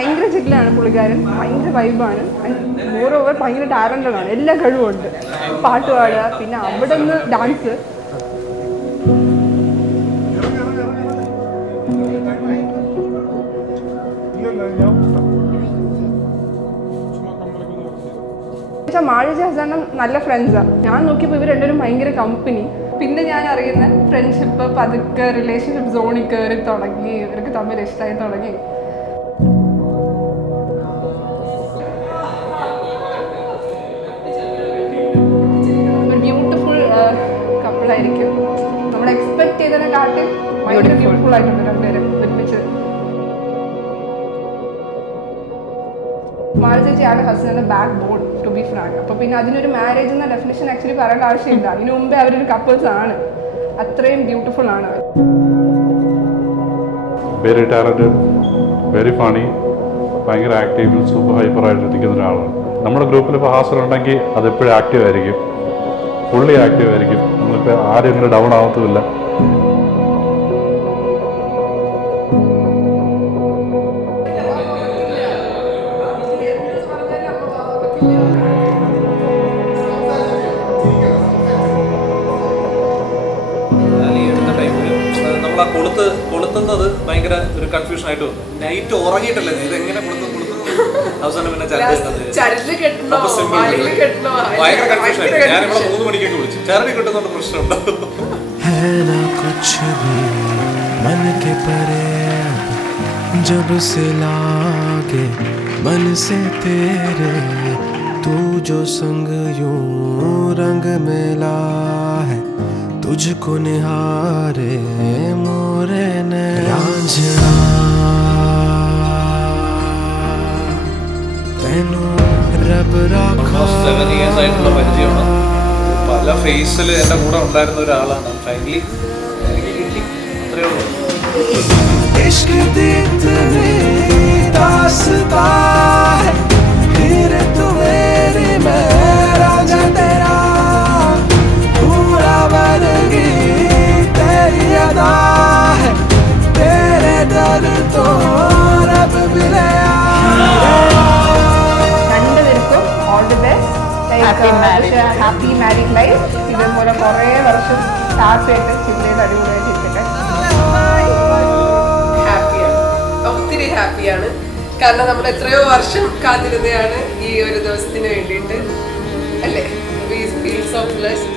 ഭയങ്കര ചില്ലാണ് പുള്ളിക്കാരൻ, ഭയങ്കര വൈബാണ്. മോർ ഓവർ ഭയങ്കര ടാലന്റഡ് ആണ്, എല്ലാ കഴിവുമുണ്ട്. പാട്ട് പാടുക, പിന്നെ അവിടെ നിന്ന് ഡാൻസ്. മാളിജ ഹസനും നല്ല ഫ്രണ്ട്സാണ്. ഞാൻ നോക്കിയപ്പോൾ ഇവർ രണ്ടുപേരും ഭയങ്കര കമ്പനി. പിന്നെ ഞാൻ അറിയുന്ന ഫ്രണ്ട്ഷിപ്പ് പതുക്കെ റിലേഷൻഷിപ്പ് സോണിൽ കയറി തുടങ്ങി, ഇവർക്ക് തമ്മിൽ ഇഷ്ടമായി തുടങ്ങി. ഒരു ബ്യൂട്ടിഫുൾ കപ്പിളായിരിക്കും. നമ്മൾ എക്സ്പെക്ട് ചെയ്തതിനെക്കാട്ടിൽ ഭയങ്കര ബ്യൂട്ടിഫുൾ ആയിട്ടുണ്ട് രണ്ടുപേരും ഒരുമിച്ച്. മാളി ചേച്ചിയാണ് ഹസന്റെ backbone, to be frank. അപ്പോൾ പിന്നെ അതിനൊരു മാരേജ് എന്ന ഡെഫിനേഷൻ ആക്ച്വലി പറയേണ്ട ആവശ്യമില്ല. അതിനു മുമ്പേ അവരൊരു കപ്പിൾസ് ആണ്. അത്രയും ബ്യൂട്ടിഫുൾ ആണ് അവർ. വെരി ടാലന്റഡ്, വെരി ഫണി, ഭയങ്കര ആക്റ്റീവ്, സൂപ്പർ ഹൈപ്പർ ആയിട്ടിരിക്കുന്ന ഒരാളാണ്. നമ്മുടെ ഗ്രൂപ്പിൽ ഇപ്പോൾ ഹാസനുണ്ടെങ്കിൽ അതെപ്പോഴും ആക്റ്റീവ് ആയിരിക്കും, ഫുള്ളി ആക്റ്റീവ് ആയിരിക്കും. നമ്മളിപ്പോൾ ആരും ഇങ്ങനെ ഡൗൺ ആവത്തുമില്ല. കൊളുത്തുന്നത് ഭയങ്കര ഒരു കൺഫ്യൂഷൻ ആയിട്ട് വന്നു. നൈറ്റ് ഉറങ്ങിയിട്ടല്ലേ ഇത് എങ്ങനെ അവസാനം പിന്നെ ഭയങ്കര കൺഫ്യൂഷൻ ആയിട്ട് ഞാനിവിടെ 3 മണിക്കൊക്കെ വിളിച്ചു. ചരടി കിട്ടുന്നോണ്ട് പ്രശ്നമുണ്ടോ? जब से लागे मन से तेरे तू जो संग यूं रंग मिला है तुझको निहारे मोरे ने रांझना तेनू रब रखा 7 years ആയിട്ടുള്ള പരിചയമാണ്. പല ഫേസിൽ എൻ്റെ കൂടെ ഉണ്ടായിരുന്ന ഒരാളാണ്. ഫൈനലി എനിക്ക് കിട്ടി, അത്രേ ഉള്ളൂ. इश्क दी इतनी दास्तां है फिर तू मेरी मेरा जा तेरा पूरा बदगी तेरी अदा है तेरे दर तो रब मिले രണ്ടുപേർക്കും all the best, happy married life. ഇതേപോലെ കുറേ വർഷം ഹാപ്പിയായിട്ട് ചില്ലയിൽ അടിപൊളിയായിട്ട് ഇരിക്കട്ടെ. ഒത്തിരി ഹാപ്പിയാണ്. കാരണം നമ്മൾ എത്രയോ വർഷം കാത്തിരുന്നതാണ് ഈ ഒരു ദിവസത്തിന് വേണ്ടിയിട്ട്, അല്ലേ? We feel so blessed.